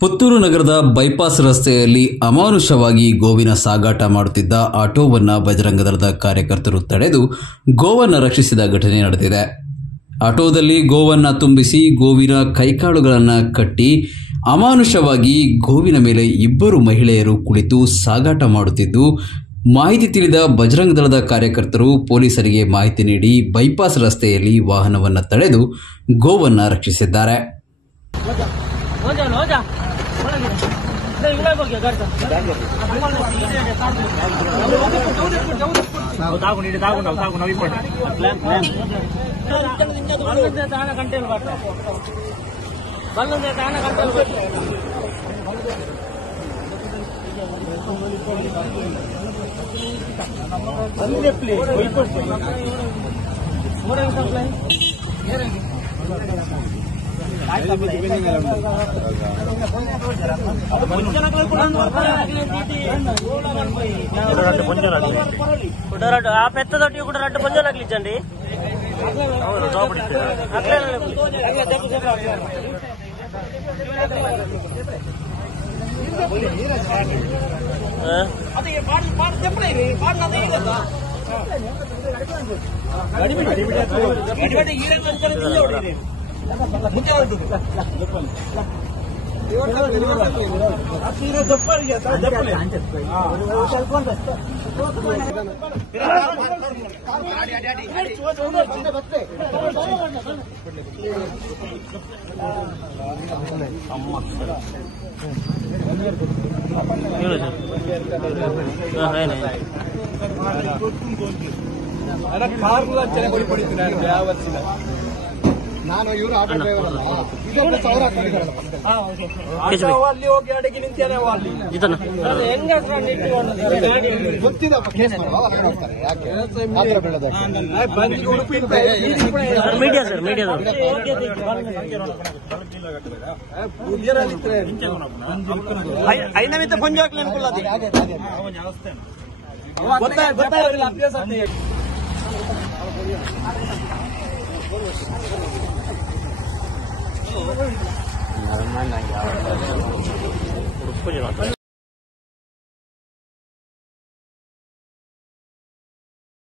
ಪುತ್ತೂರು ನಗರದ ಬೈಪಾಸ್ ರಸ್ತೆಯಲ್ಲಿ ಅಮಾನುಷವಾಗಿ ಗೋವಿನ ಸಾಗಾಟ ಮಾಡುತ್ತಿದ್ದ ಆಟೋವನ್ನು ಬಜರಂಗ ದಳದ ಕಾರ್ಯಕರ್ತರು ತಡೆದು ಗೋವನ್ನು ರಕ್ಷಿಸಿದ ಘಟನೆ ನಡೆದಿದೆ. ಆಟೋದಲ್ಲಿ ಗೋವನ್ನು ತುಂಬಿಸಿ ಗೋವಿನ ಕೈಕಾಲುಗಳನ್ನು ಕಟ್ಟಿ ಅಮಾನುಷವಾಗಿ ಗೋವಿನ ಮೇಲೆ ಇಬ್ಬರು ಮಹಿಳೆಯರು ಕುಳಿತು ಸಾಗಾಟ ಮಾಡುತ್ತಿದ್ದು, ಮಾಹಿತಿ ತಿಳಿದ ಬಜರಂಗ ದಳದ ಕಾರ್ಯಕರ್ತರು ಪೊಲೀಸರಿಗೆ ಮಾಹಿತಿ ನೀಡಿ ಬೈಪಾಸ್ ರಸ್ತೆಯಲ್ಲಿ ವಾಹನವನ್ನು ತಡೆದು ಗೋವನ್ನು ರಕ್ಷಿಸಿದ್ದಾರೆ. ఆ పెద్దదొట్టి కూడా రెండు పుంజలు అగిలించండి. ನಾನು ಇವರು ಆಟೋ ಡ್ರೈವರ್ ಅಲ್ಲ, ಇದೊಂದು ಸಾವಿರ ಅಲ್ಲಿ ಹೋಗಿ ಅಡಗಿ ನಿಂತೇನೆ ಗೊತ್ತಿದಪ್ಪ ಕೇಸ್ ಮಾಡ್ತಾರೆ. ಯಾಕೆ ಮಾತ್ರ ಬೆಳೆದ ಐನಮಿತ ಪಂಜು ಹಾಕ್ಲಿ ಅನ್ಕೊಳ್ಳ ಗೊತ್ತಾಗಿಲ್ಲ ಅಭ್ಯಾಸ